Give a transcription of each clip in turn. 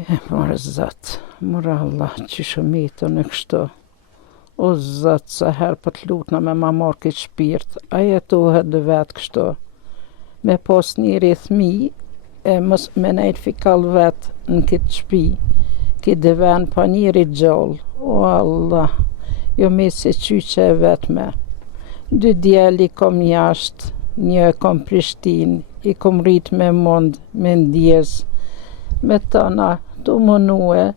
Mërë Zot, mërë Allah, që shumitën e kështu. O Zot, sa herë për të lutna me ma marrë këtë shpirt, a jetohet dhe vetë kështu. Me pos njëri thmi, e mos me nejtë fikal vetë në këtë shpi, këtë dhe venë pa njëri gjallë. O Allah, jo me se qyqe e vetë me. 2 djeli kom jashtë, një kom Prishtinë, i kom rritë me mund, me ndjes, me tëna, tu mënue,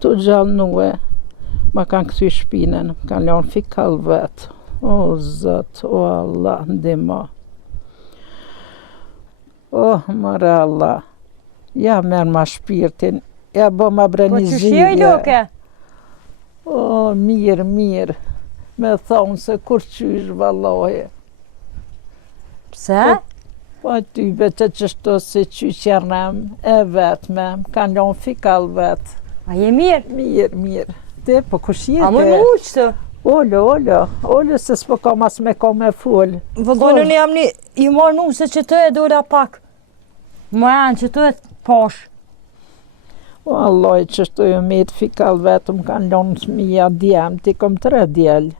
tu gjallnue, ma kanë këthy shpinën, kanë lanë fikal vetë. O Zot, o Allah, ndihmo. O, mërë Allah, ja merë ma shpirtin, ja bo ma bre një zhidje. Po që shio loke? O, mirë, mirë, me thonë se kur qysh vallohi. Pse? Po tybe që qështu se qysh jërnem e vetme, kanë lanë fikal vetë. A je mirë? Mirë, mirë. Te, po kush jete? A më në uqëtë? Olo, se s'po kam as me ka me full. Vëllonën jam një, i marë nuse që të e dola pak. Më janë që të e posh. O Allah, qështu ju me të fikal vetëm kanë lanë fëmija djemë, ti kom 3 djelë.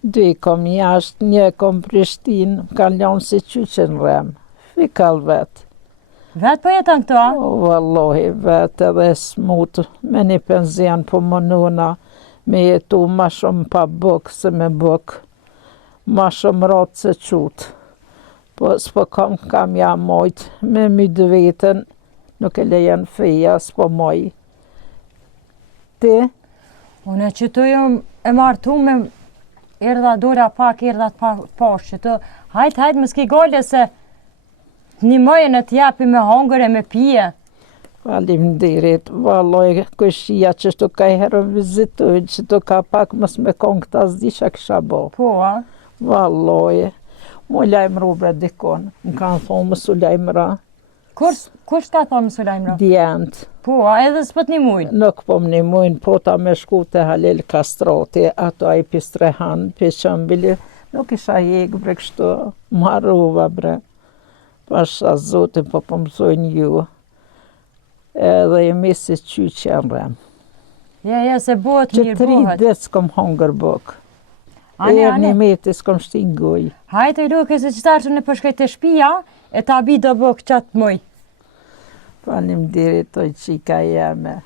2 kom jashtë, 1 kom Prishtinë, kanë lanë si qyqen rem, fikal vetë. Vetë po jetan këto, a? O, vallohi, vetë edhe smutë, me një penzion po mënuna, me jetu ma shumë pa bukë se me bukë, ma shumë ratë se qutë. Po s'po kam ja mojtë, me mytë vetën, nuk e lejen feja, s'po moj. Ti? Une që të jam e martu me erdha dora pak, erdha të posh, që të hajt, më s'ki gole se një mëjën e t'japi me hongër e me pije. Faleminderit, valloj, këshia që shtu ka herë vizitojnë, që të ka pak mës me konë këta s'disha kësha bo. Po, a? Valloj, mu lajmëru bre dikon, më kanë thonë mësu lajmëra. Kur s'ka thonë mësu lajmëra? Djent. Po, a edhe s'pët një mujnë? Nuk po më një mujnë, po ta me shku të Halil Kastroti, ato a i pistrehan, pishëmbili, nuk isha jekë bre kështu, marruva bre. Pasha zotin po mësojnë ju. Edhe i misi qyqe në rem. Ja, se bëhet mirë bëhet. Që 3 ditë s'kom hongër bukë. Një meti s'kom shtin guj. Hajtë i duke se qëtarë që në përshkaj të shpia, e ta bi do bukë qatë mëj. Faleminderit toj qika jeme.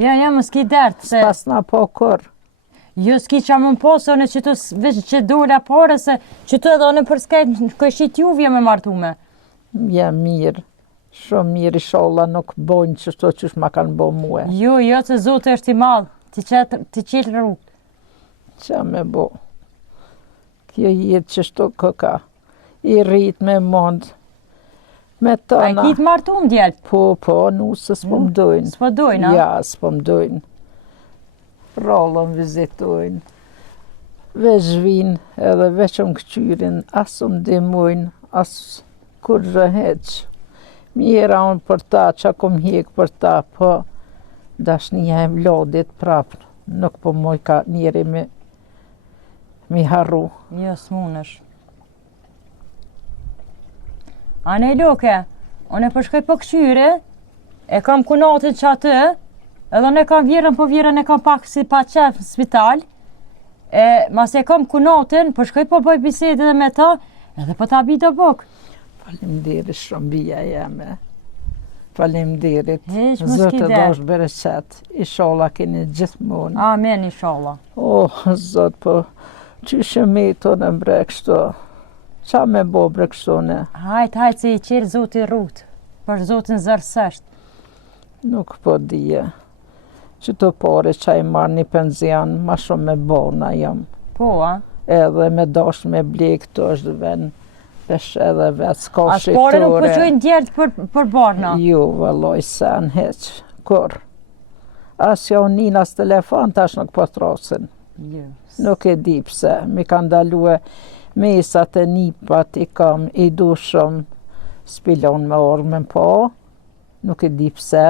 Ja, më s'ki dertë se... S'pas na po kur. Jo, s'ki qa më poso në që të veç që dole pare se që të edhe në përskajt në këshit juvje me martume. Ja, mirë. Shumë mirë i sholla nuk bojnë që shto qësh ma kanë bo muë. Jo, se zote është i madhë, ti qilë rrugë. Qa me bo? Kjo jetë që shto këka. I rritë me mundë. Me tëna. A i kitë martum djelë? Po, nusë s'po më dojnë. S'po dojnë, a? Ja, s'po më dojnë. Rollën vizitojnë. Veç vinë edhe veç më këqyrin, asë më dimojnë, asë kur rëheqë. Mjera unë për ta, qa kom hjekë për ta, po dash një e mlodit prapë, nuk po moj ka njeri mi harru. Jo, s'munësh. Ane loke, unë e përshkoj për këshyre, e kam kunatin që atë, edhe ne kam vjerën, po vjerën e kam pak si pa qef në spital, mas e kam kunatin, përshkoj po bëj bisede dhe me ta, edhe po ta bi do bukë. Faleminderit shumë bia jeme. Faleminderit. Zotë do është bereqet. Ishallah keni gjithmonë. Amen, ishallah. Zotë, po, qyshe me të në bre kështu. Qa me bo bre kështu në? Hajtë se i qirë zotë i rrutë, për zotën zërsesht. Nuk po dhije. Që të pare qa i marrë një penzion, ma shumë me bona jam. Po, a? Edhe me dash me blek të është ven. Edhe vetë s'ka shqitore. As pare nuk përqojnë djertë për barna? Jo, vëlloj, sen heq. Kur? As jo ninas telefon tash nuk po trosin. Nuk e di pse. Mi ka ndalue mesat e nipat i kam i du shumë. Spilon me ormen po. Nuk e di pse.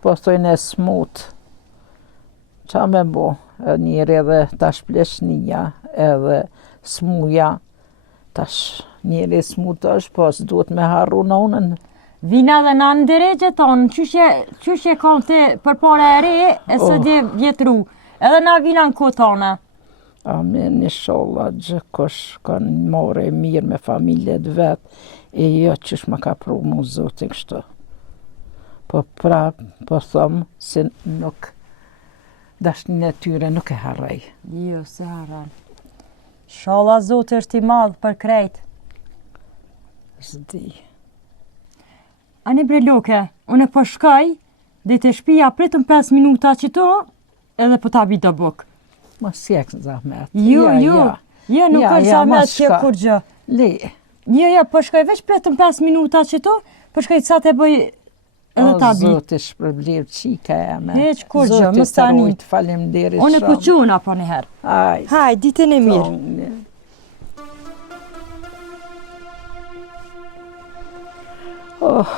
Po thojnë e smut. Qa me bo? Njeri edhe tash pleshnia edhe smuja. Tash njeri smut është, po s'duhet me harru në unën. Vina dhe në ndërregje tonë, qyshe kanë të për para e re, e së dhe vjetru. Edhe na vina në këtë tonë. Amen, inshallah, gjëkosh kanë more mirë me familjet vetë, e jo qysh më ka pru mu Zotin kështu. Po po thëmë se nuk, dashnin e tyre nuk e harrej. Jo, se harran. Inshallah, Zotë është i madhë për krejt. Zdi. Ani bre Loke, unë po shkoj, dhe të shpia pritëm 5 minuta qëto, edhe po ta vi do buk. Ma sjek në zahmet. Jo, nuk është zahmet që kur gjë. Le. Jo, po shkoj veç pritëm 5 minuta qëto, po shkoj sa të bëj edhe ta vi. O, Zotë shpërblir qika e me. Heq kur gjë, më stani. Zotë të rujt, falemderit shumë. Unë po quna po njëherë. Haj, ditën e mirë. Oh.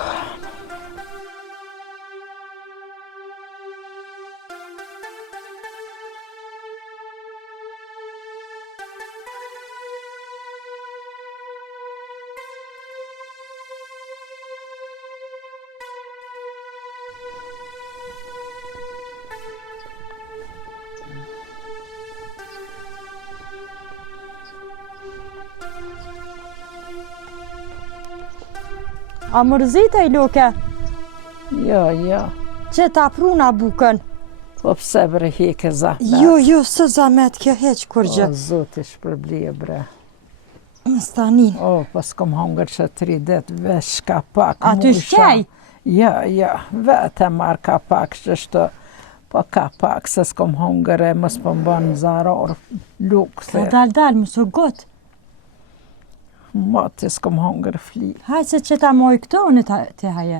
A mërzita i Loke? Jo. Që ta pruna bukën? Po pse bre heke zahmet? Jo, së zahmet kjo heq kur gjë. O, Zotë shpërblir bre. Më stanin. O, po s'kom hongër që 3 dit, vesh ka pak. A ty shqej? Ja, vete marr ka pak qështu. Po ka pak se s'kom hongër e mës po mbën zarar lukë. Po dal, më së gotë. Mati s'kom hongër fli. Hajë se që ta moj këto, unë të haje.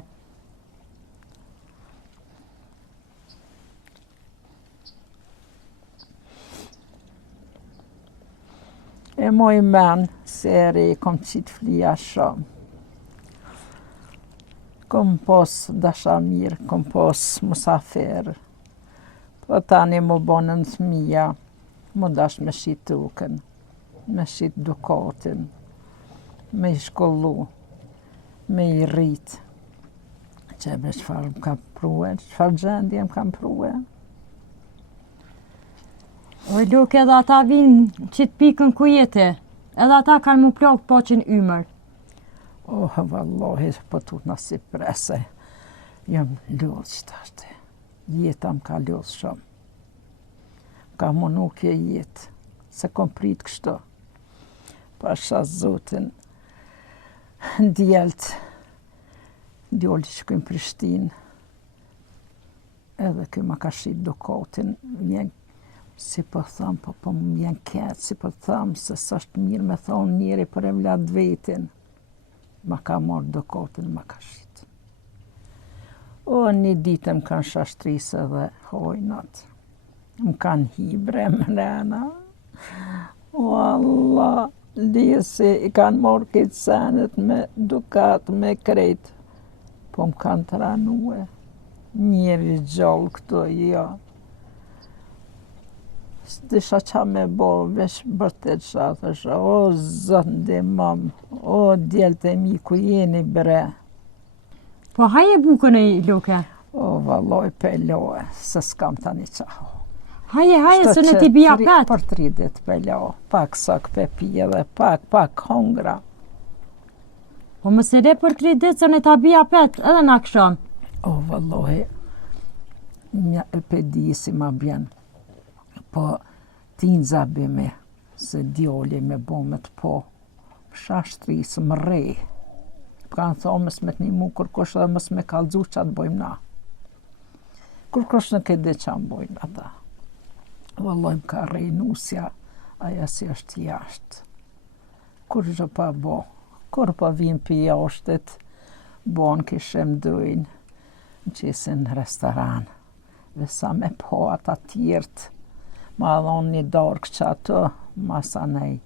E moj men, se eri kom qitë flia shumë. Kom pos dasha mirë, kom pos musafirë. Po tani mu bonën fëmija, mu dash me shit tukën, me shit dukatin, me i shkollu, me i rrit. Qebe qëfar më kam prue, qëfar gjendje më kam prue. O Loke, edhe ata vinë qitë pikën ku jete, edhe ata kanë mu plakë po që në ymër. Oh, vallahi, po tut në si prese. Jam lodhë që tashte. Jeta më ka lodhë shumë. Ka mu nuk e jetë, se kom prit kështu. Pasha Zotin, djelt, djolli që këmë Prishtinë, edhe këmë ka shqit dukatin, vjen, si po thëmë, po më vjen ketë, si po thëmë, se s'është mirë me thonë njeri për e vlad vetin. Ma ka marrë dukatin, ma ka shqit. O, një ditë më kanë shashtrisë edhe hojnat. Më kanë hibre mrena. O, Allah, lisi i kanë marrë këtë senet me dukat, me krejt. Po më kanë të ranue. Njeri gjallë këto, ja. S'disha qa me bo, vesh bërtet thësha, o zëtë ndimam, o djelët e mi ku jeni bre. Po haje bukën e Loke? O valloj pelohe, se s'kam tani qaho. Haje, së në t'i bia petë. Për 3 dit pelohe, pak sak pe pije dhe pak hongra. Po më sere për 3 dit së në t'a bia petë, edhe në aksham. O valloj, një pedi si ma bjen. Po tin zabime, se djoli me bomet po, shashtrisë më rej. Kanë thonë mës me t'ni mu kërkosh dhe mës me kalëzu që atë bojmë na. Kërkosh në këtë dhe që anë bojmë ata. Valloj më ka rej nusja, aja si është jashtë. Kur që pa bo, kur pa vim për jashtet, bon kishem dojnë, në qesin restoran. Vesa me po ata tjertë, ma dhonë një darkë që ato, ma sa nej.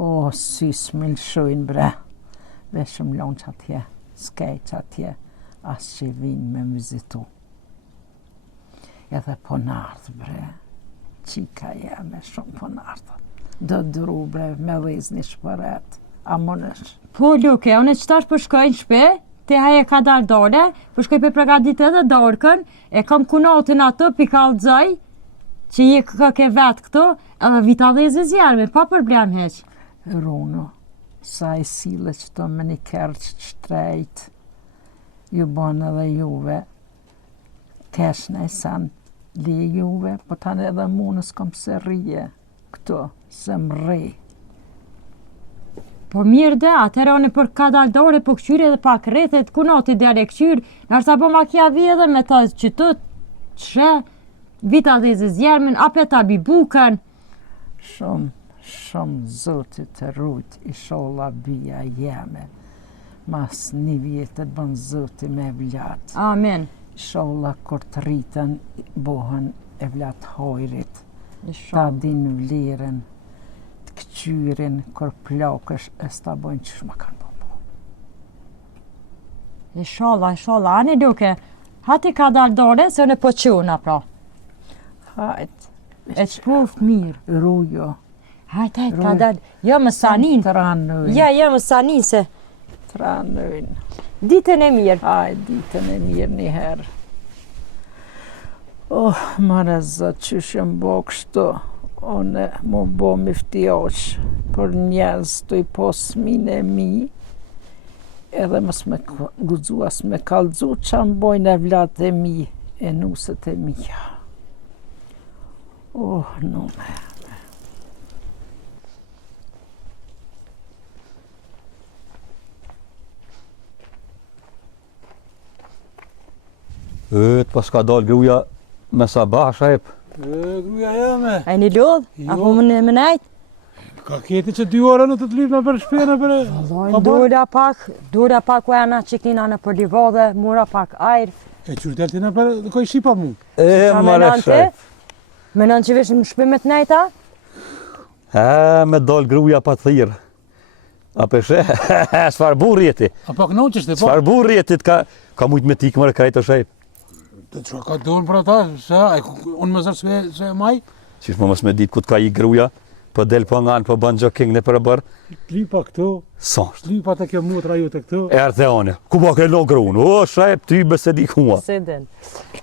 O, sys më lëshojnë bre. Veshëm lonë që atje, skej që atje, asë që vinë me vizitu. Edhe po nardhë bre, qika jeme shumë po nardhë. Do dru bre, me dhez një shpëret, a mënësh. Po Loke, unë qëtash për shkojnë shpe, te haje ka dalë dole, për shkoj për pregadit edhe dorkën, e kam kunotin ato, pi kallëzoj, që je ke vetë këto, edhe vita dhe zjarme, pa problem heq. Runo, sa i sile që të me një kërç shtrejt, ju banë edhe juve, kesh në sen li juve, po tani edhe mu në s'kom se rije, këto, se më ri. Po mirë dhe, atëherë one për ka dalë dore, po këqyri edhe pak rrethet, kunoti dhe ale këqyri, nërsa po ma kja vi edhe me ta qytët, që, vita dhe zjarmen, apet ta bibukën. Shumë zotit të rujt, i sholla bia jeme, mas një vjetë bën zotit me vlat. Amen. I sholla kur të rritën, bohën e vlat hojrit, ta din vlerën, këqyrin, kur plakësh, e s'ta bojnë që shma kanë bëmë. Inshallah, ani duke, hati ka dalë dore, se në po quna pra. Hajt. E qpuf mirë. Rujo. Hajt, ka dalë, jo më sanin. Tranëjnë. Ja, më sanin se. Tranëjnë. Ditën e mirë. Hajt, ditën e mirë një herë. Oh, mare zot, që shëm bo kështu. One mu bo mi ftioq për njerëz të i pos mine mi, edhe mës me guzu, as me kalzu që më bojnë e vlatë e mi, e nuset e mija. Oh, nume. Pas ka dalë gruja me sabah, shajp. Gruja jeme. A një lodh? Apo më nejt? Ka keti që 2 orë në të të lypna për shpjene për e... Dura pak u ena që kina në për livodhe, mura pak ajrë. E qërë delti në për dhe koj shipa mu. Mare shajp. Menon që vishë më shpim me të nejta? Me dalë gruja pa të thirë. A peshe, s'far burri jeti. A pak non që shte po? S'far burri jeti ka mujtë me tikë mërë krejtë o shajp. Të që ka dorën për ata, unë më zërë se maj. Qish më mës me ditë ku t'ka i gruja, për del për nganë, për banë jogging në për e bërë. Lypa këtu, Sashtë. lypa të kjo mutra ju të këtu. E ardhe one, ku ba ke lo grunë, o shajp ty bese di kuma. Se din.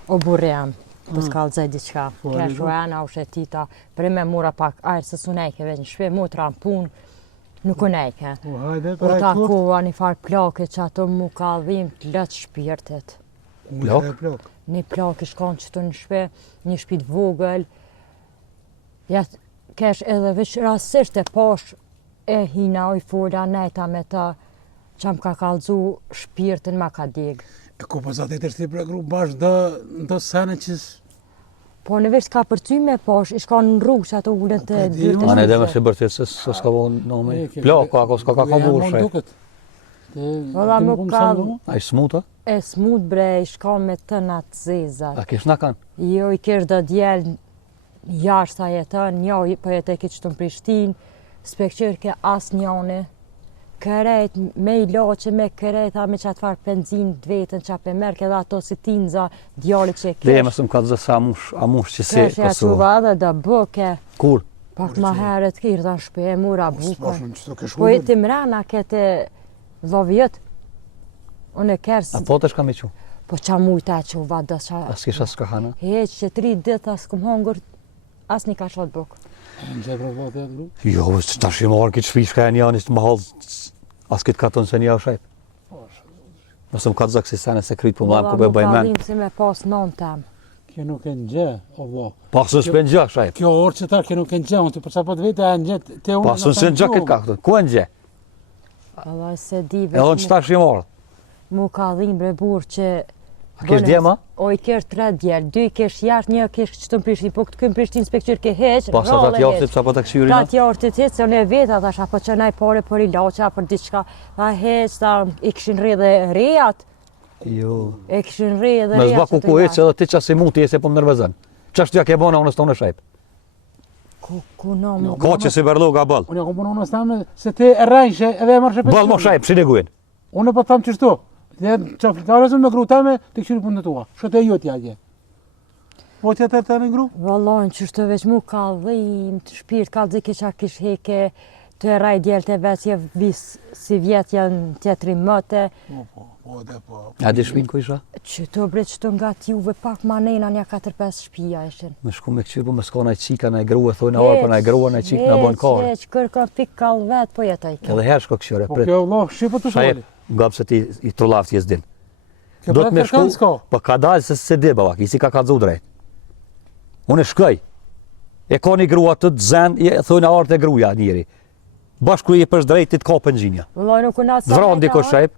O burri jam, po s'ka lëzaj diqka. Kesh u ena, u shetita, për me mura pak ajrë, se su nejke veç në shpe, mutra në punë, nuk u nejke. O hajde, O për ta ajtë kova një farë plake që ato mu ka dhim të lëtë shpirtit. Plak? Një plak i shkon qëtu në shpe, një shpit vogël. Ja, kesh edhe veç rasisht e posh e hina o i fola nejta me ta që më ka kalzu shpirtin ma ka dig. E ku për zatet e shti për gru bashkë në të sene që... Po në veç ka përcy me posh, i shkon në rrugë që ato ullën të dyrë të Anë edhe me se bërtit se s'ka vonë në me. Plak, ako s'ka ka burë shajp. Valla më ka A i smuta? e smut bre, i shkon me të natë zezat. A kish në kanë? Jo, i kesh do djelë jashtë ta jetën, jo, po jetë e ki qëtu në Prishtinë, spekqyrë ke asë njone, kërejt, me i loqe, me kërejt, me qatë farë penzin të vetën që apë merke dhe ato si tinza, djali që e kesh. Leje mësëm ka të zësa a mush që se Kesh ja quva dhe da bëke, Kur? pak ma herët kirë në shpe, e mura buka. Po Po jeti mrena kete dhovjet, unë e kërës, A po të shka me që? po qa mujta e quva dhe qa... As kisha s'ka hana? Heq që 3 ditë as kum hongër, as një ka shot bukë. Në gjepër vëtë e gru? Jo, që ta shimarë këtë shpi shka e një anis të më halë, as këtë katon se një a shajt. Nësëm ka të zakë si sene se krytë për mamë ku be bëjnë men. Nuk ka si me pas non tem. Kjo nuk e në gjë, o vlo. Pasën s'pe në gjë shajt. Kjo orë që ta kjo nuk e në gjë, unë të përsa për të vete e në gjë, te unë... Pasën se në gjë këtë ka këtë. Ku e në gjë? Allah se di E onë që ta shimarë. mu ka dhim bre burë që... A kesh djema? O i kesh 3 djelë, 2 i kesh jashtë, 1 kesh qëtë në Prishtinë, po këtë kënë Prishtinë spekqyrë ke heq, Pasën të atë jaftit sa për të këshyri Ta në? t'ja ortit heq, se unë e veta thash, apo që naj pare për i laqa, për diçka, ta heq, ta i këshin rri dhe rejat, Jo. e këshin rri dhe Me rejat. zba ku ku e që edhe ti qasë i mund t'jese po më nërvezën. Qashtë t'ja ke bona unës tonë e shajp? Ku no mu. Ka që si berlo ga balë. Unë e kom punë unës tame, se te e rajshe edhe e marrë shepet. Balë mo shajp, si neguin. Unë e po thamë qështu, që ka rezën me gru tame, të këshyri punë të tua, shëtë e joti atje. Po që të në gru? Vallon, që shtë veç mu ka dhim, të shpirt, ka dhike qa kish heke, të e raj djelë të veç, je vis si vjet janë tjetëri mëte, Po, dhe po. A di shpinë ku isha? Që të bre që të nga t'juve pak ma nena nja 4-5 shpia ishin. Me shku me këqyrë, po me s'ka naj qika, naj grua, thoi në orë, po naj grua, naj qikë, në bon kare. Heq, kërka pik kall vet, po jetaj kjo. Edhe herë shko këqyre, Po prit. kjo Allah, shqipo të Shajep, sholi. ngap se ti i trullaft jes din. Kjo Do pra të me kërkan shku, s'ka. po ka dalë se di baba, i si ka kalzu drejt. Unë shkoj, e ka një grua të zen, thoi në orë të gruja njëri. Bashkë i përsh drejt, ti të kapën gjinja. Vëllaj nuk u natë Zvron diko shajp,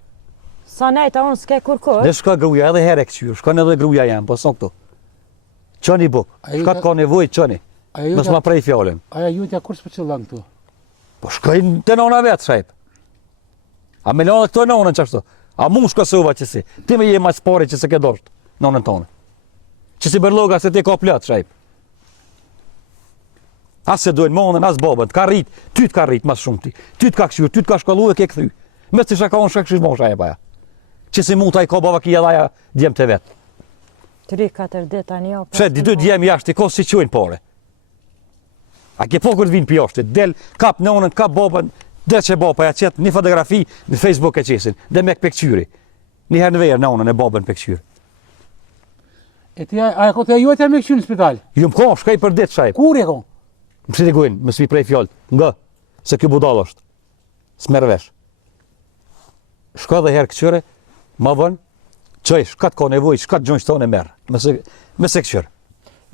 Sa nejta unë s'ke kur kur. dhe shka gruja edhe herë e këqyrë, shkon edhe gruja jam, po son këtu. Qëni buk, Ai shka ka- të ka nevoj, qëni, Aja mësë ma prej fjallin. jutja kur s'po qëllan këtu. Po shkoj të nona vetë, shajp. A me lanë këto e nonën qashtu? A mu shko sova që si? Ti me je ma spore që se ke dosht, nonën tonë. Që si bërloga se ti ka plët, shajp. As se dojnë monën, as babën, ka rrit, ty t'ka rrit mas shumë ti. Ty t'ka këshyrë, ty t'ka shkollu e ke këthy. Me të shaka unë shak shishmon shajep aja. Që si mund t'aj ka baba kia dhe aja djem të vetë. 3-4 dit tani jo. Pse, di dy djem jashtë, i ko si qojnë pare. A ke po kur t'vinë pjashtë, del, kap nonën, kap babën, dhe që baba ja qetë një fotografi në Facebook e qesin, dhe me këpëkqyri. Një herë në verë nonën e babën pëkqyri. E ti aja ko të jutja me këshu në spital. Ju më ka, shkaj për ditë shajp. Kur e ko? Më shri gujnë, më svi prej fjallë, nga, se kjo budal është. S'merë vesh. Shka dhe herë këqyre, ma vën, qëj, shka të ka nevoj, shka të gjojnë shtonë e merë, mëse këqyre.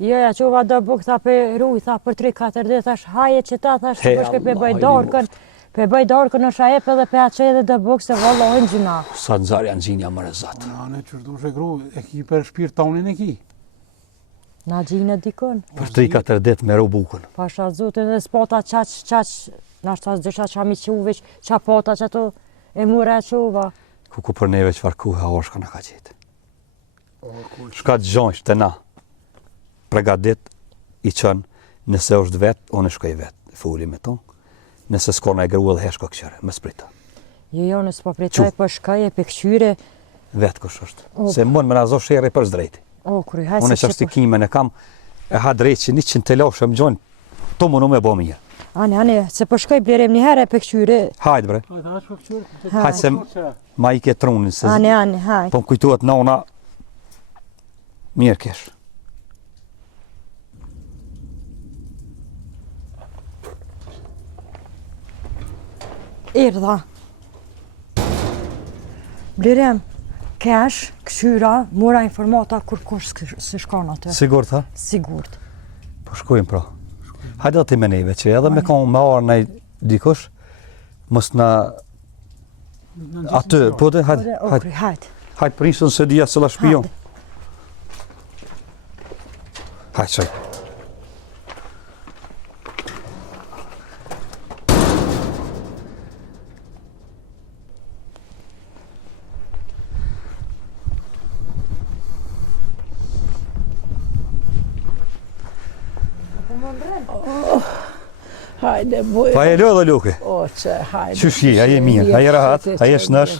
Jo, ja qova do buk, tha për ruj, tha për 3-4 dit, thash haje që ta, thash He, të bëshke për Allah, bëj i darkën, për bëj darkën në shajep edhe për atë që edhe do buk, se vallohin gjuna. Sa në zarë janë gjinja më rëzatë. Në qërdu shë gru, e ki për shpirë tonin e ki. Na gjinë dikon. Për 3-4 ditë me ru bukën. Pasha zotin dhe spota qaq, nashta s'desha qa mi quveq, qa pota që ato e mure quva. Ku për neve qëfar ku ha orë shka në ka qitë. Shka të gjojnë të na, pregadit i qënë, nëse është vetë, unë shkoj vetë, fuli me tonë. Nëse s'ka në e grua dhe heshko këqyre, më sprita. Jo, nësë po pritaj për shkaj e për këqyre. Vetë kësh është. Se mund me nazo shere për zdrejti. O, kërë, hajë Unë e se qështë i kime në kam, e ha drejtë që 100 të lashë më gjojnë, to më në me bo mirë. Ane, se për shkaj blerem një herë e për këqyre. Hajtë bre, Hajtë ashtë për këqyrë. hajtë se ma i ke trunin, se Ane, hajë. po më kujtuat nona, mirë kesh. Erdha. Blerem, kesh, këqyra, mora informata kur kush së shkon atë. Sigur tha? Sigurt. Po shkojmë pra. Hajde ati me neve që edhe me kam me arë në dikush, mos na aty, po dhe, hajde, O, hajde, kërë, hajtë. hajde prisën se dhja se la shpion. Hajde, qaj. Hajde, bujë. Pa e lë dhe luke. O, që hajde. Qysh je, a je mirë, a je rahat, a je shnash,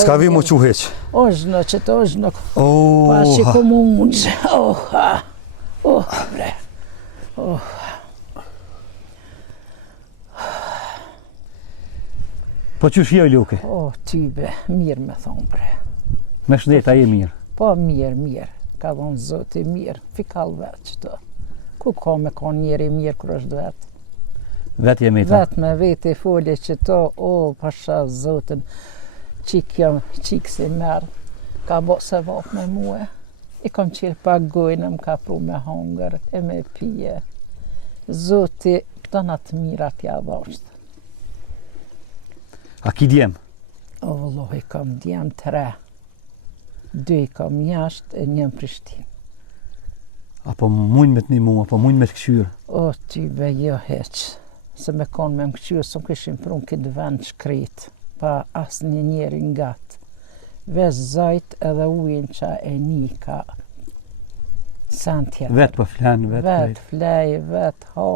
s'ka vi mu që heq. O, zhnë që të zhnë. Pa Oh, që ku mundë. Ha. Bre. po qysh je luke? O, ty be, mirë me thonë, bre. Me shnet, a je mirë. Po, mirë. Ka dhonë zoti mirë. Fikal vetë që të. Ku ka me ka njeri mirë kër është vetë. Vetë je me ta. Vetë me vetë i folje që to, o, pasha zotin, qik si merë, ka bo se vop me muë. I kom qirë pa gojnë, më ka pru me hongër e me pije. Zoti, këto në të mirat ja dhashtë. A ki djem? O, Allah, i kam djem 3. 2 i kam jashtë e 1 Prishtinë. Apo mujnë me të një mu, apo mujnë me të këshyrë. O, ty be, jo heq. Se me konë me më këqyrë, së më këshim prunë këtë vend shkrit, pa asë një njeri nga të. Vesh zajt edhe ujnë që e një ka sen tjetër. Vetë po flanë, Vetë flej, vetë ha.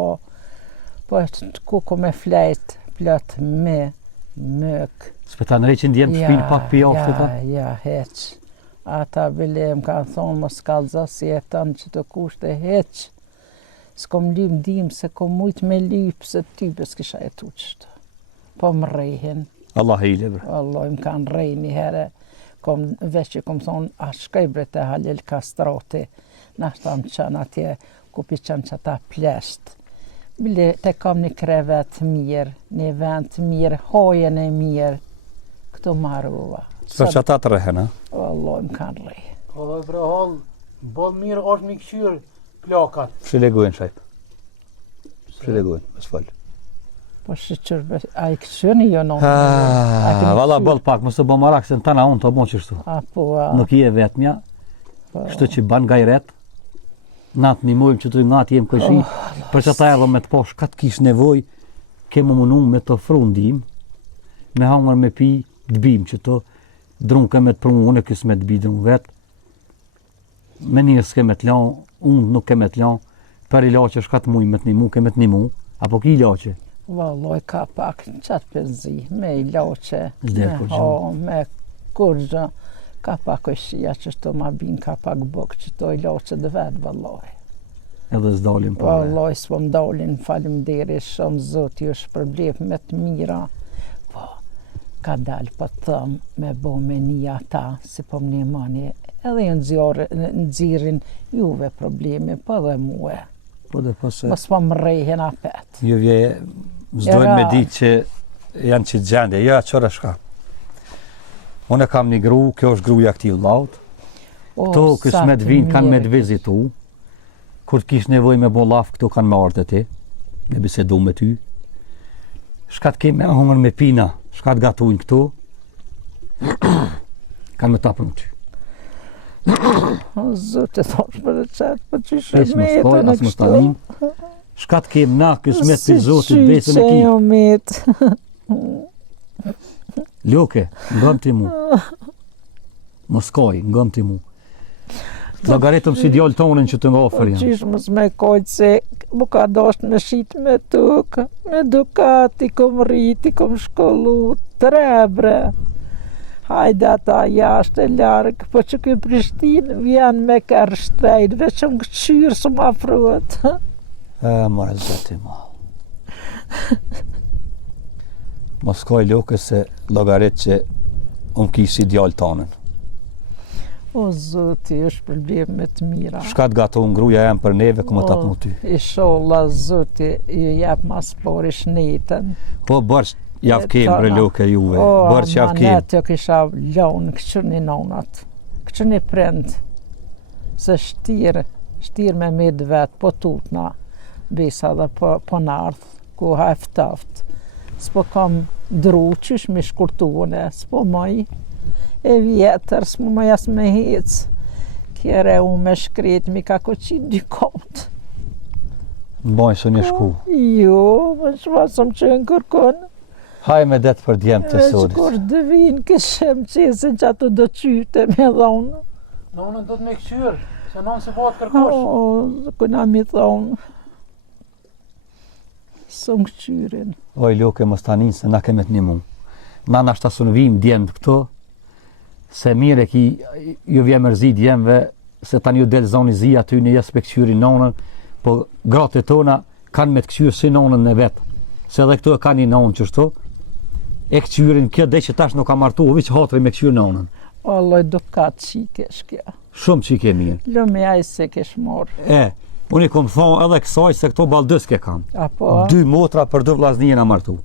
Po ku ko me flejt, plot me, mëk. S'pe ta nërej që ndjem të shpinë pak për jashtë ta? Ja, heq. Ata bilem kanë thonë mos kallëza si e tanë që të kushte heq. S'kom lyp dim se kom mujt me lyp se ty bes kisha e tu qështë. Po më rejhin, Allah i le bre. Vallaj, më kanë rej një herë, veç që kom thonë, a shkaj bre të Halil Kastrati, na shtam qënë atje, ku pi qënë që ta plesht. Bile, te kam një krevet mirë, një vend mirë, hojen e mirë, këto marruva. Për që ata të rehen, ha? Vallaj, më kanë rej. Vallaj bre hall, bol mirë është mi këshyr plakat. Shilegojnë shajp. Shilegojnë, më s'fal. Po shqyrë, a i këqyni jo në Valla bol pak, mësë bo marak, se në tana unë të bon qështu. Nuk i e vetëmja, shtë që ban gajret, natë një mojmë që të natë jem këshi, për që ta edhe me të posh, ka të kish nevoj, kemë mënu me të frundim, me hangër me pi, të bim që të drunke me të prunë, unë e kësë me të bi drun vetë, me një s'ke me të lanë, unë nuk ke me të lanë, për i laqe shka të muj me të një mu, ke me të një mu, apo ki i laqe? Valloj, ka pak qatë penzi, me i laqe, me kurgjë, ka pak ëshia që shto ma bin, ka pak bëk që to i laqe dhe vetë, valloj. Edhe s'dalin po. Valloj, s'po m'dalin, falimderi shumë, zoti është përblef me të mira, po, ka dalë po thëmë me bo me një ata, si po më një mani, edhe nëzirin juve problemi, po dhe muë. Po dhe po se... Mos po më rejhen apet. Juve zdojnë me ditë që janë që gjendje, ja qërë shka. Unë e kam një gru, kjo është gruja këti vllaut. Këto kësë me të vinë kanë me të vizitu. Kur të kish nevoj me bo laf, këto kanë me ardhe ti, me bisedu me ty. Shka të kemë me hongër me pina, shka të gatujnë këto, kanë me tapën ty. Zote thosh për e qëtë, për që shëmetën e kështu. Shka të kemë na, kësë me të zotit besën e ki. Si që jo metë. Ljoke, ngëm ti mu. Moskoj, ngëm ti mu. Logaritëm si djallë tonën që të nga ofër janë. Qish mës me kojtë se mu ka dasht me shit me tukë, me dukati, kom rriti, kom shkollu, trebre. Hajde ata jashtë e largë, po që këj Prishtinë vjen me kërë shtrejt, veç më këqyrë së më afruat. Mare zoti ma. Moskoj loke se logarit që unë kisi djallë tonën. O zoti, është problem me të mira. Shka të gato unë gruja jam për neve, këmë të apë ty. Isholla zoti, ju jep mas pori shnetën. Po bërsh javë kemë bre loke juve, bërsh javë kemë. O, ma netë kisha lonë, këqërni nonat, këqërni prind, se shtirë me midë vetë, po tutna, bisa dhe po nardhë, ku ha eftaft. S'po kam dru, qysh mi shkurtune, s'po maj, e vjetër, s'po më jas me hecë. Kjere unë me shkret, mi ka koqit dy kontë. Në bojnë së një shku. Jo, më shmasëm që në kërkon. Haj me detë për djemë të sorit. Kur dëvin, këshem qesin që ato do qyte me dhonë. Nonën do të me këqyrë, se nonë se po të kërkosh. O, këna mi thonë. Së më këqyrin. Oj, loke, mos tanin se na keme të një mu. Na nashta së në vim djemë të këto, se mire ki ju vje mërzi djemëve, se tani ju del zoni zi aty në jesë pe këqyrin nonën, po gratë tona kanë me të këqyrë si nonën në vetë. Se edhe këto e ka një nonë qështu, e këqyrin kjo dhe që tash nuk ka martu, u vëqë hatëri me këqyrë nonën. Alloj, do ka qikesh kja. Shumë qike mirë. Lëme aj se kesh morë. Unë i kom thonë edhe kësaj se këto baldës ke kanë. Apo? 2 motra për 2 vllaznije na martu.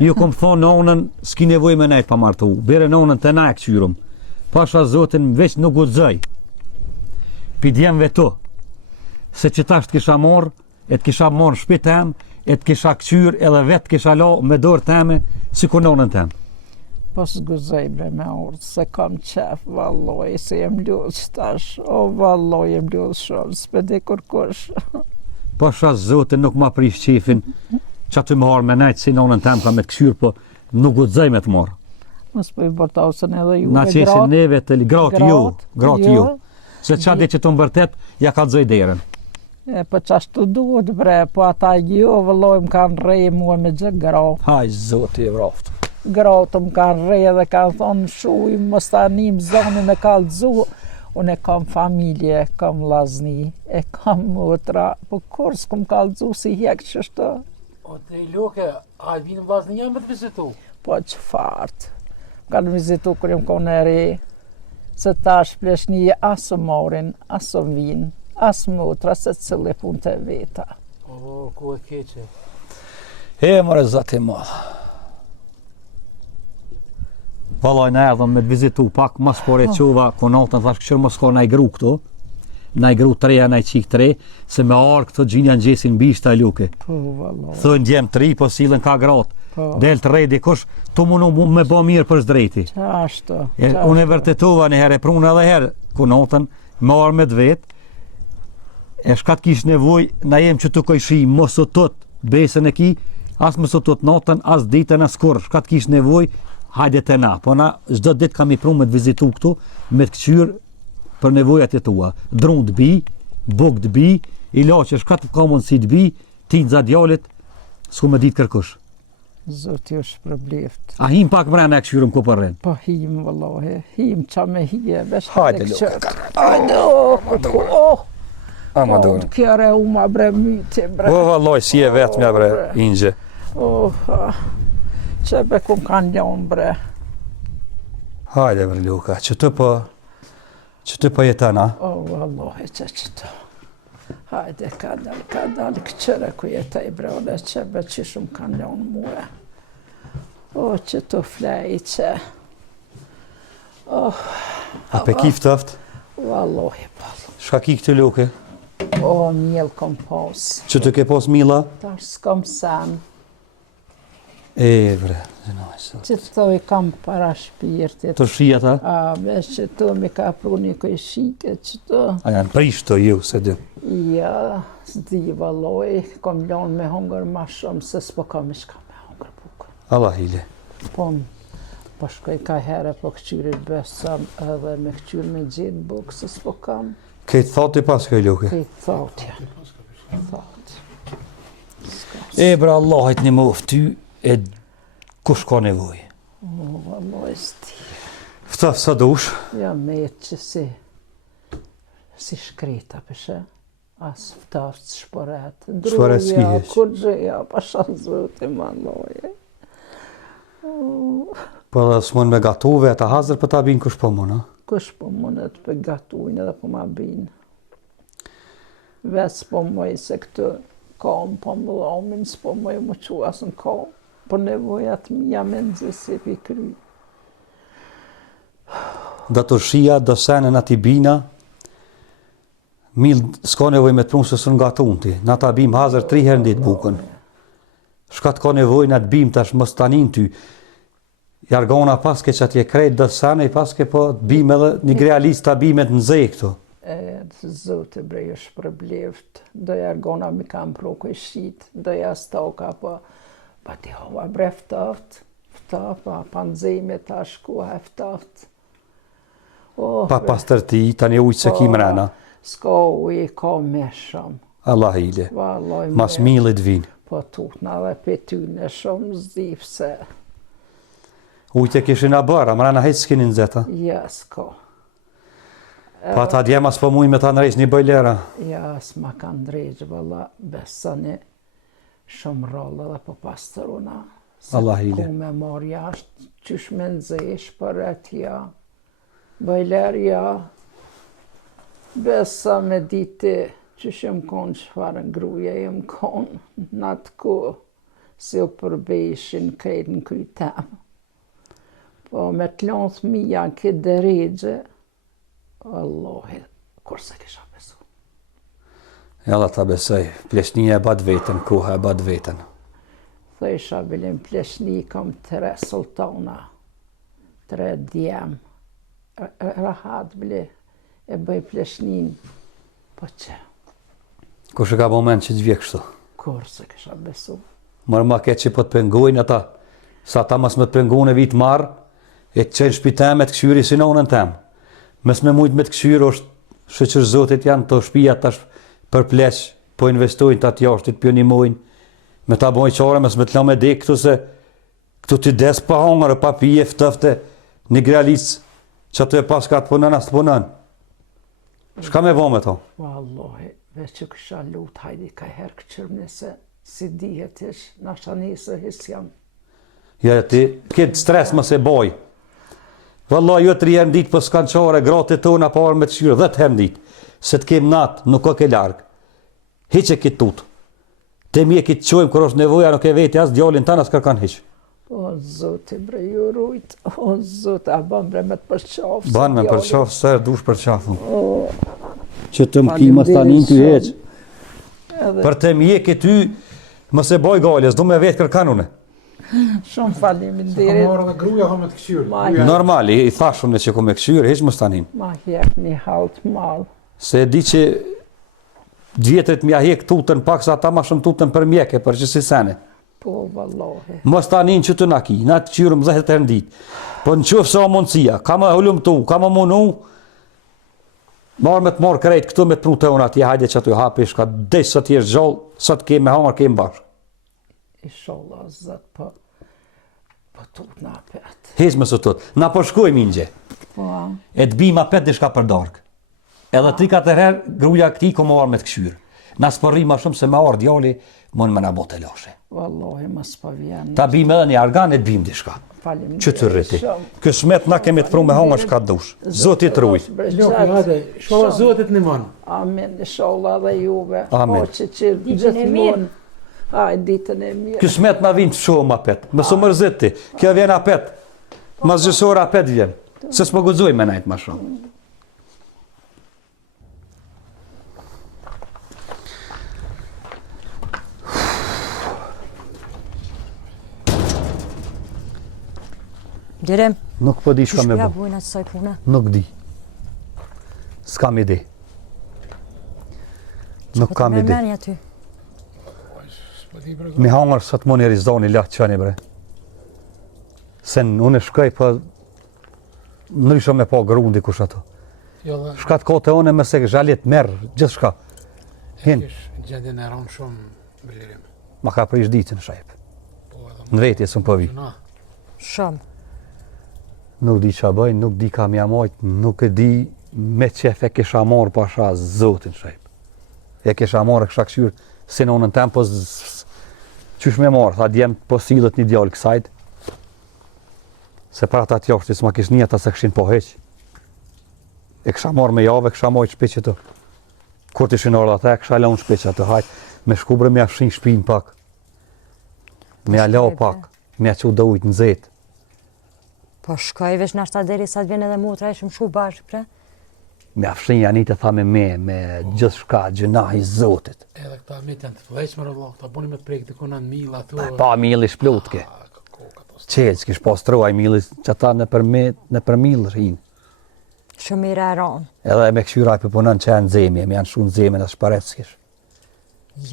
Ju kom thonë nonën, s'ki nevoj me nejtë pa martu. Bere nonën të na e këqyrëm. Pasha zotin veç nuk gudzoj. Pi djemve tu. Se që tash të kisha morë, e të kisha morë në shpi temë, e të kisha këqyrë edhe vetë kisha la me dorë teme, si kur nonën temë. Po s'guzoj bre me urtë, se kam qef, valloj, se jem ljus tash, o valloj, jem ljus shumë, s'pede kërkush. Po shas zote nuk ma prish qefin, që aty më harë me nejtë si nonën temë ka me të këshyrë, po nuk gudzoj me të morë. Mos po i bërtausën edhe ju, na qesin neve të gratë ju, se qa dhe që të mbërtet, ja ka dzoj derën. Po qashtu duhet bre, po ata jo, valloj, më kanë rej mua me gjë gratë. Haj, zote e vraftë. Gratë më kanë rej dhe kanë thonë shuj, mos tanim zonin e kalëzu. Unë e kam familje, kam lazni, e kam motra, po kur s'kom kalëzu si hjek qështu. O të i loke, a vinë vllaznia me të vizitu? po që fartë. Kanë vizitu kër jam konë e re, se tash Pleshni asë morin, asë vinë, asë motra, se cëllë e punë të veta. O, ku e keqe. Mërë zati madhë. Valaj në erdhëm me të vizitu pak, mas kore quva, konatën thash këshër mos ka nëj gru këtu, nëj gru 3, nëj qik 3, se me arë këto gjinja në gjesin bishta e luke. Po, valoj. Thënë djem 3, po silën ka gratë. Po. Del të rej dikush, të munu me bo mirë për zdrejti. Qashtu. Unë e vërtetova një herë, e prunë edhe herë, konatën, me arë me të vetë, e shkat kish nevoj, na jem që të kojshi, mos o tot besën e ki, as mos o tot natën, as ditën, as kur, shkat kish nevoj, hajde të na, po na çdo ditë kam i prunë me të vizitu këtu, me të këqyr për nevojat e tua. Drunë të bi, buk të bi, ilaçe shkat ka mundësi të bi, tinza djalit, s'ku me ditë kërkush. Zoti është përbleft. A him pak mrena e këshyrëm ku për rren? Po him, vëllohi, him qa me hije, vesh Hajde, të Luka, Hajde, Ma dorë. Kjere u ma bre myti, bre. O, valloj, si e vetë me bre, Ingje. Që be kum kanë ljonë, bre. Hajde, bre, Luka, që të po jetën, a? O, vëllohi, që të. Hajde, ka dalë këqëre ku jetaj, bre, ole që be që shumë kanë ljonë muë. O, që të flej, që. A pe kif tëft? Vëllohi, pallë. Shka ki këtë Luke? O, mjell kom pos. Që të ke pos mila? Tash s'kom sen. Bre, zinajse. Që të thoi kam para shpirtit. Të shia ta? Vesh që të mi ka pru një këj shike, që të... A janë prish të ju, se dy. Ja, s'di valoj, kom lonë me hongër ma shumë, se s'po kam ishka me hongër bukë. Allah hile. Po shkoj ka herë, po këqyrit besam edhe me këqyr me gjithë bukë, se s'po kam. Këtë thot i pas këj Luke? Këtë thot janë. Thot. Bra Allahit një mof, ty e kush ka nevoj? O, valoj s'ti. Ftaf sa dush? Ja me që si shkreta përshe. As ftaf që shporet. Shporet s'kiheq. Kur gjëja, pasha zote ma loje. Po dhe s'mon me gatuve, ata hazër për ta binë kush po mona? Kush po monet për gatujnë edhe po ma binë. Ves po moj se këtë kam po më dhomin, s'po moj më qua së në kam. Po nevojat mija me nëzësi për kry. Da të shia, do senën ati bina, mil s'ka nevoj me të prunë se së nga tunti. Na ta bim hazër 3 herë në ditë bukën. Shka t'ka nevoj na të bim tash mos tanin ty. Jargona paske që atje krejt dë sene i paske po të bim edhe një grealist të bimet në zej këto. Zote bre është përbleft, do jargona mi kam pro këj shqit, do stoka po ti hova bre ftaft, pa nëzej me ta shku heftaft. Pa pastërti, tani ujtë se ki mrena. S'ka ujë, ka me shumë. Allah hile, mas milit vinë. Po tutna dhe pe ty në shumë zdif se... Ujtë e kishin a bërë, a mrena hejtë s'kini në zeta? Ja, s'ka. Pa ta djema s'po muj me ta nërejsh një bëjlera? Ja, s'ma ka ndrejsh, vëlla, besani shumë rollë dhe po pastëruna. Allah hile. Ku me marë jashtë, qysh me nëzesh për atja. Bëjler, ja. Besa me diti, qysh jem konë qëfarë ngruja jem konë, në atë ku, si u përbeshin krejt në krytem. Po me të lonë thmija në këtë dërejgje, Allahi, kurse kisha besu. Jalla ta besoj, Pleshnia e bat vetën, Kuha e bat vetën. Thësha bilim Pleshni kam 3 sultana, 3 djem. Rahat bile e bëj Pleshnin, po që? Kush e ka moment që të vje kështu? Kurse kisha besu. Mërë ma ketë që po të pengojnë ata, sa ta mas me të pengojnë e vitë marë, e të qenë shpitem e të këshyri si nonën temë. Mes me mujtë me të këshyri është shëqër zotit janë të shpia tash përpleq, po investojnë të atë jashtit, pjo një mojnë, me ta bojnë qare, mes me të lame dhe këtu se këtu t'i des pa hongërë, pa pije, ftëfte, një grealisë, që ato e pas ka të punën, as të punën. Shka me bo me to? Wallahi, veç që kësha lutë, hajdi ka herë këqërmë nëse si dihet ish, nasha njësë hisë jam. Ja, ti, këtë stres më se boj. Valla, jo 3 herë në ditë për s'kanë qare, gratë tona parë me të këshyrë, 10 herë në ditë. Se të kem natë, nuk o ke largë. Hiq e kitë tutë. Te mi e kitë qojmë, kër është nevoja, nuk e veti, as djallin tanë, as kërkan hiq. O, Zoti, bre, ju rujt. O, Zoti, a ban bre me të përqafë. Ban me përqafë, sërë dush përqafë. O, Që të më kima stanin ty heq. edhe Për të mi e ke ty, më se boj gale, s'du me vetë kërkan une. shumë Ka faleminderit. marrë dhe gruja ka me të këshyrë. Ma, Normal, i thashun e që ku me këshyrë, heq më stanin. ma hjek një halt malë. Se di që vjetrit mja hek tutën, pak sa ta ma shumë tutën për mjeke, për që si sene. Po, vallohi. Mos tanin që të naki, na të qyrëm 10 herë në ditë. Po në qëfë sa mundësia, ka më hullum tu, ka më munu, marrë me të marrë krejt këtu me të pru të unë atje, hajde që aty hapi, shka desh sot jesh gjallë, sot kemë me hamar, kemë bashkë. Inshallah, zot, po tut na pet. Hez më së tut, na po shkojmë ingje, Po, e të bima pet dishka për darkë. Edhe 3-4 herë, gruja këti ko marrë me të këshyrë. Na s'përri ma shumë se me arë djali, mon me na bote lashe. vallohi, mos po vjen. Ta bim edhe një argan e të bim dishka. Faleminderit. Që të rriti. shumë. Kësmet na kemi të pru me hamar shka dush. Zoti të ruj. Loki, hajde, shkova Zotit në manë. Amin, inshallah dhe juve. Amin. Po që gjithmonë. Aj, ditën e mirë. Kësmet na vinë të shohëm apet. Më së mërzit ti. Kjo vjen apet. Mas gjësora apet vjen. Se s'po guxoj me najtë ma shumë. Gjerem, Nuk po di që shka me shpja bu. bujnë atë saj pune? Nuk di. S'kam ide. Nuk kam Me ide. menja ty. Mi hangër sot më një rizoni lahtë qani bre. Sen unë shkoj po nërishë me pa grundi kush ato. Jo dhe, Shkat kote une me se zhalit merë, gjithë shka. Hin, kish gjendin e ronë shumë vlirim. ma ka prish ditën shajp. Po edhe Në vetje së më po vi. na. Shumë. Nuk di qa bëjnë, nuk di kam jamajt, nuk e di me qef e kisha marë pasha zotin shajp. E kisha marë e kisha këshyrë, si në unën tem, po qysh me marë, tha djemë po silët një djallë kësajt. Se para ta t'jashti s'ma kish një ata se këshin po heq. E kisha marë me jave, kisha marë shpeqe të. Kur t'ishin orë ata, e kisha laun shpeqe të hajt, me shkubre me afshin shpin pak. Me ala shkoj, pak, me që do ujtë në zetë. Po shkoj veç në ashta deri sa të vjen edhe motra e shumë shu bashkë, pre. Me afshin janit e tha me gjithë shka, gjënahi zotit. Edhe këta mit janë të vleqme rëvlo, këta buni me të prejkë të konan mila tu. Pa mili shplutke. Qelë, s'kish pas troj mili që ata në për milë rrinë. Shumë mire e ronë. Edhe me këshyra për punën që e në zemje, me janë shu në zemje në shparet s'kish.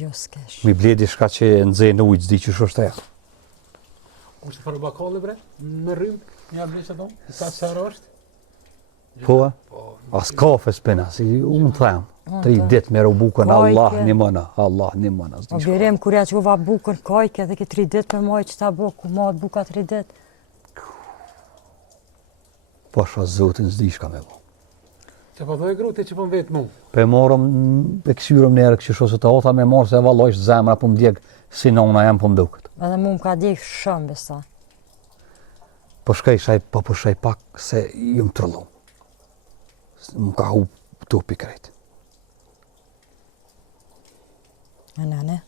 Jo s'kesh. Mi bledi shka që në zemë në ujtë, zdi që shu shtë e. Ushtë të farë bakalli bre, me rrymë, një bleqë ato, sa të sarë është. Po, as kafe s'pena, si unë të them. 3 ditë me ru bukën, Allah një mëna, Allah një mëna. O bjerem, kur ja që uva bukën kajke edhe ki 3 dit me moj që ta bo, ku matë buka 3 dit. Po shra zotin zdi shka me bo. Që po dhoj grute që po më vetë mu. Pe morëm, pe kësyrëm njerë këshisho se të ota me morë se valla ishtë zemra po më djekë si nona jam po më duket. Edhe mu më ka djekë shumë besa. Po shkaj shaj, po shaj pak se ju më trëllum. Më ka hu tupi krejt. E nene.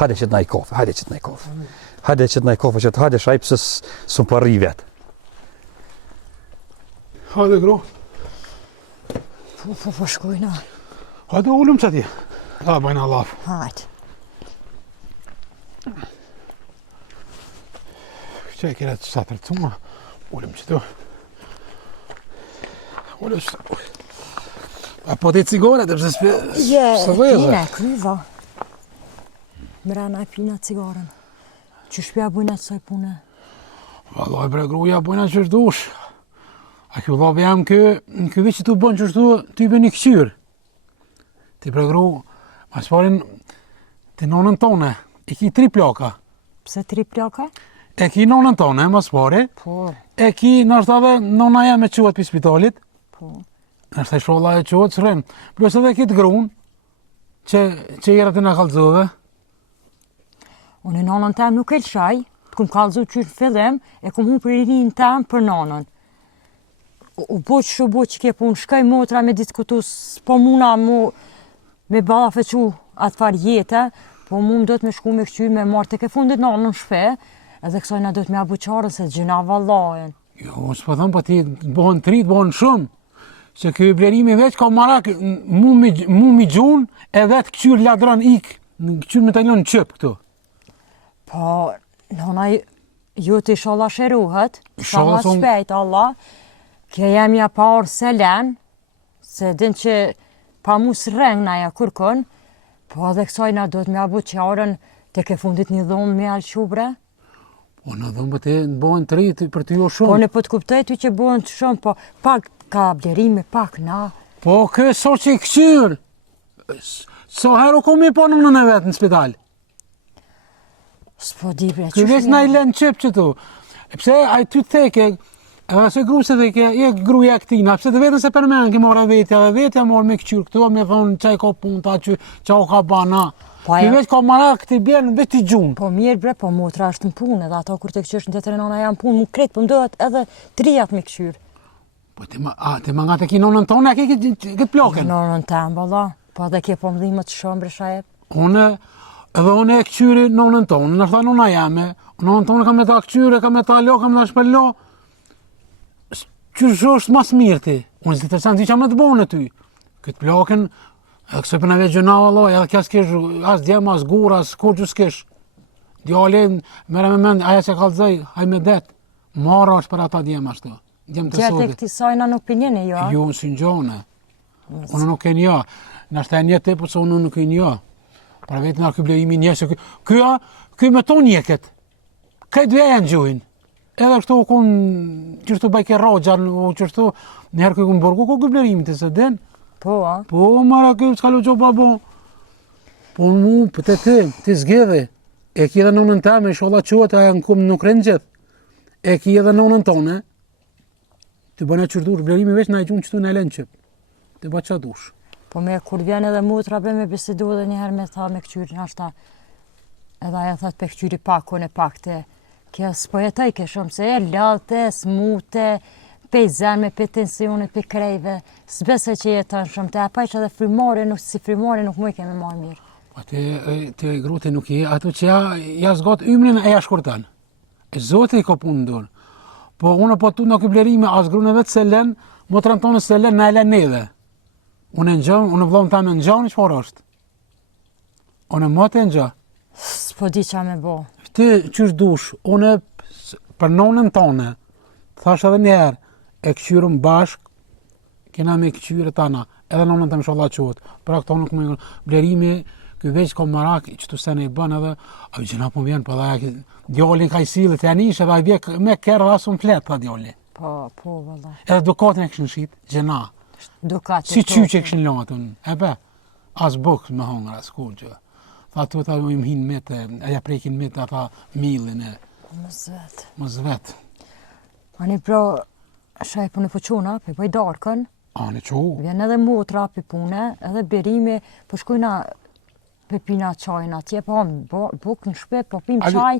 Hajde që të naj kafe, hajde që të naj kafe. Hajde që të naj kafe, që të hajde shaj pëse s'u përri vetë. Hajde gru, Po shkujna. hajde ullum që ati. Ha, bajna laf. Hajt. Që e kire të satër të cuma, ullum që tu. Ullum që tu. A po të cigare të përse së vëjë. Pina, kryva. Mrena e pina cigaren. Që shpja bujna të saj pune. Valoj bre gruja, bojna që është dush. A kjo dhabë jam kë vit që tu bënë që është du, ty bëni këqyrë. Ti bre gru, ma shparin të nonën tone, i ki 3 plaka. Pse 3 plaka? E ki nonën tone, ma shpari. Po, E ki nështë edhe nona jam e quat për spitalit. po. Nështë e shrolla e quat, së rënë. Plus edhe ki të grunë, që jera të në kalëzove. Unë i nonën tem nuk e lëshaj, kum kallëzu qysh në fillim, e kum hu për ririn tem për nanën. U bo që ke punë, shkoj motra me diskutu, s'po muna me balla fequ atë far jetë, po mu më do të me shku me këqyr me marrë të ke fundit nanën në shpe, edhe kësaj na do të me abuqarën se gjina vallajen. Jo, s'po thëmë, po ti bëhen trit, bëhen shumë. Se kjo blerimi veç ka marak, mu mi gjun, e vetë këqyr ladran ik, këqyr me talon në qëp këtu. Po, nona, ju të ishala shëruhet, ishala shpejt, Allah, kje jam ja parë selen, se din që pa mu s'reng na ja kërkon, po edhe kësaj na do të me abuqarën të ke fundit një dhomë me alqubre. Po në dhomë të bëhen trit për të jo shumë. Po në po të kuptoj ty që bëhen të shumë, po pak ka blerime, pak na. Po kë so që i këqyr, so herë u komi po në e vetë në spital. S'po di bre, Kë veç na i len qëp që tu. Pse aj ty të theke, edhe se gru se theke, e gruja këtina, pse të vetën se përmen ki mora vetja, dhe vetja mora me këqyr këtu, me thonë qaj ka punta, qa o ka bana. Kë veç ka marak të bjerë veç t'i gjunë. Po mirë bre, po motra është në punë, edhe ato kur të këqysh në të të nona jam punë, mu kretë, po më dohet edhe trijat me këqyr. Po te ma nga të ki nonën tonë, a ki këtë ploken? Nonën tem, valla, po edhe ke po më dhimë të shumë bre shajep. Edhe une e këqyri nonën tonë, në shta nona jame, nonën tonë ka me ta këqyri, ka me ta lo, ka me ta shpello. Qysh është mas mirë ti, unë zdi të sanë zi qa me të bonë ty. Këtë ploken, këse për në veç gjëna valloj, edhe kja s'kesh as djem, as gur, as kur që s'kesh. Djali, mere me mend, aja që kalëzaj, haj me det, marra është për ata djem ashtu. Gjertë e këti sajna nuk për njëni, jo? Jo, në si në gjone. Unë nuk e një. Në ashtë e një të për se unë nuk e një. Pra vetë nga këj blerimi një, se këj me ton njeket. Këj dve e në gjuhin. Edhe kështu u kun, qështu bajke rogjan, qështu, njëherë këj kun borgu, këj blerimi të se den. Po, a? Po, mara këj s'kalu gjo babo. Po mu, për ti zgedhe. E ki edhe nonën teme, sholla quat, aja në kumë nuk rënë gjithë. E ki edhe nonën tone, të bëna qërdush, blerimi veç na i gjunë qëtu në elen qëp. Të ba qa dush. Po me kur vjen edhe motra bre me bisedu edhe njëherë me tha me këqyrin ashta, edhe aja thët pe këqyri pak, one pak të, kja s'po jetoj ke shumë, se e lalte, smute, pe zen me pe tensione, pe krejve, s'bese që jeton shumë, të apaj që edhe frimare, si frimare nuk mu i keme marrë mirë. Po të grute nuk je, ato që ja zgot ymrin e ja shkurtan. E zote i ka punë ndurë. Po unë po tu në këblerime, as grune vetë se len, motrën tonë se len, na e len neve. Unë në gjënë, unë vlom ta me në gjënë, qëfar është? Unë më të në gjë. S'po di qa me bo. Ti qysh dush, unë për nonën tonë, thash edhe njerë, e këqyrëm bashk, kena me këqyrë tana, edhe nonën të më sholla qotë. Pra këto nuk më blerimi, këj veç ka marak, që të sene i bën edhe, a gjëna po vjen, po dhe djallin ka i silë të janish, edhe a vje me kërë dhe asun fletë, ta djallin. Po, valla. Edhe dukatin e këshën shqit, gjëna. Si qyqe e këshën latën, e be, as bukë me hongra, s'kur që. Tha të ta im hinë metë, aja prekin metë ata milin e. Më zvet. Ani pro, shaj për në pëqona, për bëj darkën. Ani qo. Vjen edhe motra për pune, edhe berime, për shkojna për pina qajna, tje po bukë në shpe, po pim qaj,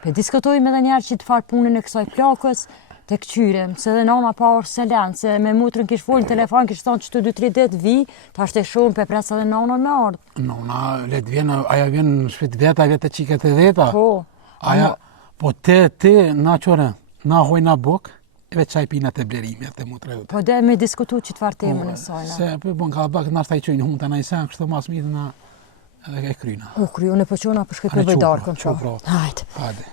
për diskutojmë edhe njerë që të farë punën e kësaj plakës, të këqyrem, se dhe nona pa orë se lenë, se me mutrën kish folë në telefon, kish thonë që të 2-3 ditë vi, ta është e shumë për presë edhe nonën me ardhë. Nona, letë vjenë, aja vjenë në shpit veta, vjetë të qiket e veta. Po. Aja, po te, na qore, na hojna bukë, e vetë qaj pina të blerimi, të mutre jute. Po dhe me diskutu që të farë temën e sajna. Se, për bon ka bakë, nashta i qojnë hunta, na i sen, kështu mas mitë na e kryna. U kryu, në pëqona për shkoj për bëjdarkën. Hajde.